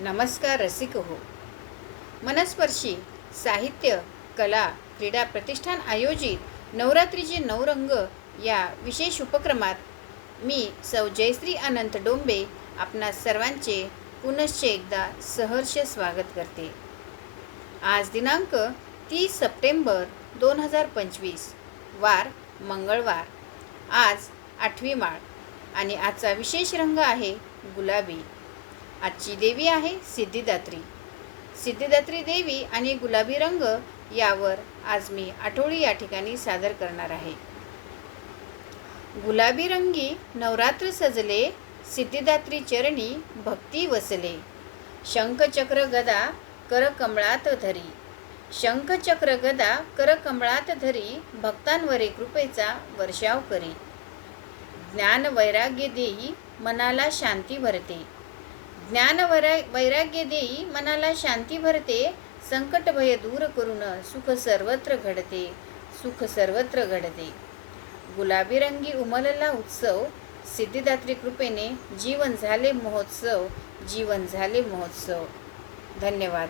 नमस्कार रसिक हो मनस्पर्शी साहित्य कला क्रीडा प्रतिष्ठान आयोजित नवरात्रीचे नवरंग या विशेष उपक्रमात मी सौ जयश्री अनंत डोंबे आपणा सर्वांचे पुनश्च एकदा सहर्ष स्वागत करते. आज दिनांक तीस सप्टेंबर दोन हजार पंचवीस वार मंगळवार. आज आठवी माळ आणि आजचा विशेष रंग आहे गुलाबी. आजची देवी आहे सिद्धिदात्री. सिद्धिदात्री देवी आणि गुलाबी रंग यावर आज मी आठवडी या ठिकाणी सादर करणार आहे. गुलाबी रंगी नवरात्र सजले सिद्धिदात्री चरणी भक्ती वसले. शंखचक्र गदा कर कमळात धरी. शंखचक्र गदा कर कमळात धरी भक्तांवरे कृपेचा वर्षाव करी. ज्ञान वैराग्य देई मनाला शांती भरते. ज्ञान वैरा वैराग्य देई मनाला शांती भरते संकट भय दूर करून सुख सर्वत्र घडते सुख सर्वत्र घडते. गुलाबी रंगी उमलला उत्सव सिद्धिदात्री कृपेने जीवन झाले महोत्सव जीवन झाले महोत्सव. धन्यवाद.